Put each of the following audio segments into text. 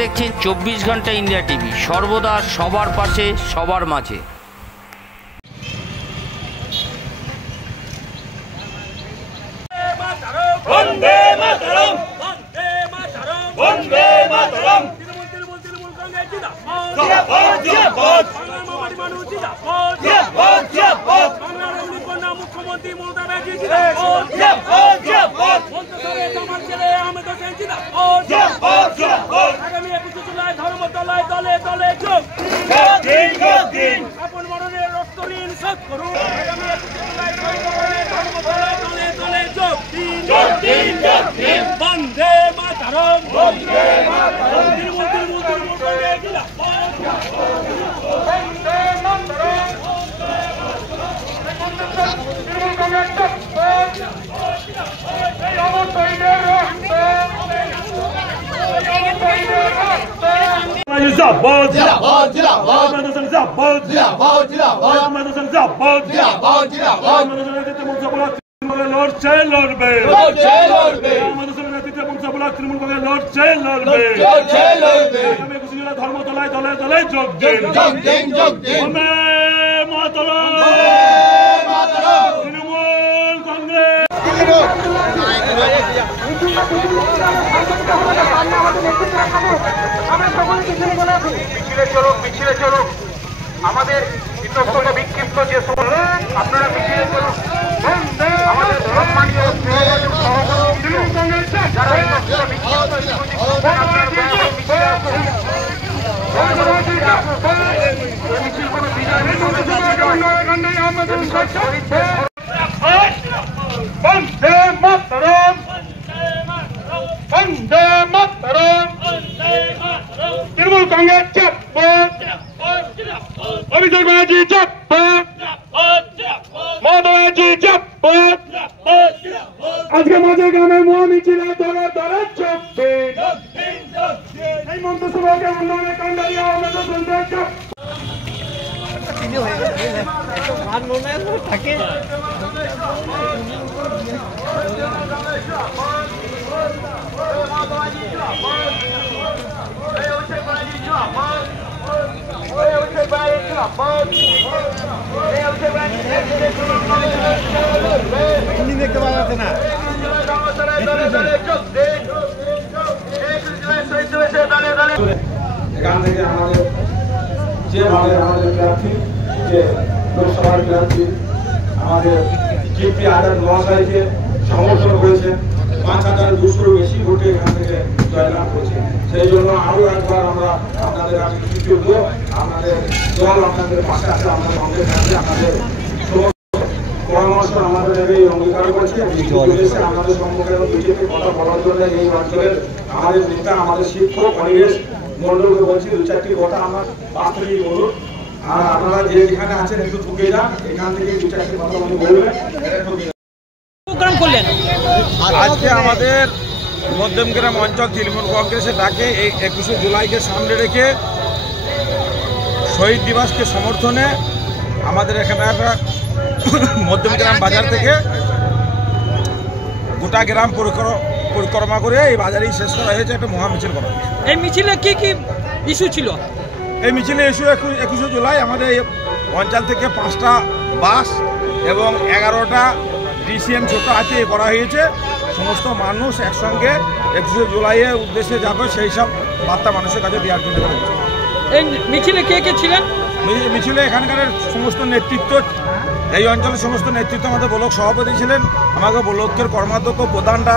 দেখছেন 24 ঘন্টা India TV, সর্বদা সবার পাশে, সবার মাঝে। বন্দে মাতরম, বন্দে মাতরম, বন্দে মাতরম। তৃণমূল কংগ্রেস জিন্দাবাদ, জিন্দাবাদ। বাংলার মামাটি মানুষ জিন্দাবাদ, জিন্দাবাদ, জিন্দাবাদ। বাংলার অগ্নিকন্যা মুখ্যমন্ত্রী মমতা ব্যানার্জি জিন্দাবাদ, জিন্দাবাদ, জিন্দাবাদ। মন্ত্রিসভায় আমার ছেলে আহমেদ হোসেন জিন্দাবাদ, জিন্দাবাদ, জিন্দাবাদ। আগামী 21 জুলাই ধর্মতলায় দলে দলে যোগ দিন, যোগ দিন। আপন মরণের রক্ত ঋণ শোধ করুন। আগামী 21 জুলাই ধর্মতলায় দলে দলে যোগ দিন, যোগ দিন, যোগ দিন। বন্দে মাতরম, বন্দে মাতরম। তৃণমূল কংগ্রেস জিন্দাবাদ, বন্দে মাতরম। তৃণমূল কংগ্রেস জিন্দাবাদ। এই অমর শহীদের রক্ত, জিন্দাবাদ, জিন্দাবাদ, জিন্দাবাদ। জিন্দাবাদ, জিন্দাবাদ, জিন্দাবাদ। জিন্দাবাদ, জিন্দাবাদ, জিন্দাবাদ। লড়ছে, লড়বে, লড়ছে, লড়বে। তৃণমূল কংগ্রেস লড়ছে, লড়বে, লড়ছে, লড়বে। আগামী 21 জুলাই ধর্মতলায় দলে দলে যোগ দিন, যোগ দিন, যোগ দিন। বন্দে মাতরম, বন্দে মাতরম। তৃণমূল কংগ্রেস। মিছিলে চলুন, মিছিলে চলুন। আমাদের বিক্ষিপ্ত বিক্ষিপ্ত যে আপনারা মিছিলে চলুন। আমাদের সম্মানীয় সহকর্মী যারা বন্দে মাতরম, বন্দে মাতরম। তৃণমূল কংগ্রেস জিন্দাবাদ, অভিষেক ব্যানার্জি জিন্দাবাদ, মমতা ব্যানার্জি জিন্দাবাদ। আজকে মাঝের গ্রামে মহামিছিলে দলে দলে যোগ দিন। এই মন্ত্রিসভাকে উন্নয়নের কান্ডারি আহমেদ হোসেন থাকে। দেখতে পাওয়া যাচ্ছে না। এখান থেকে আমাদের যেভাবে আমাদের প্রার্থী, যে লোকসভার প্রার্থী আমাদের জিপি আজাদ মহাশয়কে সমর্থন করেছেন, 5200 বেশি ভোটে এখান থেকে জয়লাভ করেছে। সেই জন্য আরো একবার আমরা আপনাদের কাছে কৃতজ্ঞ। আপনাদের দল আপনাদের পাশে আছে, আমরা সঙ্গে থাকছি। আপনাদের পরামর্শ আমাদের এই অঙ্গীকার করেছে। আমাদের সম্মুখে বিজেপির কথা বলার জন্য এই অঞ্চলের আমাদের নেতা, আমাদের শিক্ষক অনিমেষ মন্ডলকে বলছি 2-4টি কথা আমার পাশ থেকেই বলুন। আর আপনারা যেখানে আছেন একটু ঢুকে যান, এখান থেকে 2-4টি কথা উনি বলবেন। আজকে আমাদের মধ্যমগ্রাম অঞ্চল তৃণমূল কংগ্রেসের ডাকে এই 21শে জুলাইকে সামনে রেখে শহীদ দিবসকে সমর্থনে আমাদের এখানে একটা মধ্যমগ্রাম বাজার থেকে গোটা গ্রাম পরিক্রমা করে এই বাজারেই শেষ করা হয়েছে, একটা মহামিছিল করা হয়েছে। এই মিছিলে কি কি ইস্যু ছিল? এই মিছিলে ইস্যু 21শে জুলাই আমাদের এই অঞ্চল থেকে 5টা বাস এবং 11টা ডিসিএম ছোট হাতে করা হয়েছে। সমস্ত মানুষ একসঙ্গে 21শে জুলাইয়ের উদ্দেশ্যে যাবে, সেই সব বার্তা মানুষের কাছে দেওয়ার জন্য করা হয়েছে। এই মিছিলে কে কে ছিলেন? মিছিলে এখানকার সমস্ত নেতৃত্ব, এই অঞ্চলের সমস্ত নেতৃত্ব, আমাদের ব্লক সভাপতি ছিলেন, আমাদের ব্লকের কর্মাধ্যক্ষ, প্রধানরা,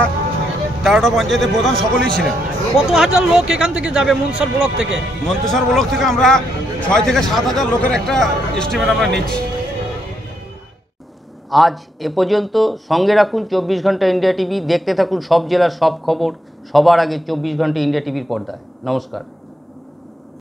13টা পঞ্চায়েতের প্রধান সকলেই ছিলেন। কত হাজার লোক এখান থেকে যাবে মনসর ব্লক থেকে? মন্তেশ্বর ব্লক থেকে আমরা 6 থেকে 7 হাজার লোকের একটা এস্টিমেট আমরা নিচ্ছি। আজ এ পর্যন্ত। সঙ্গে রাখুন 24 ঘন্টা ইন্ডিয়া টিভি। দেখতে থাকুন সব জেলার সব খবর সবার আগে 24 ঘন্টা ইন্ডিয়া টিভির পর্দায়। নমস্কার।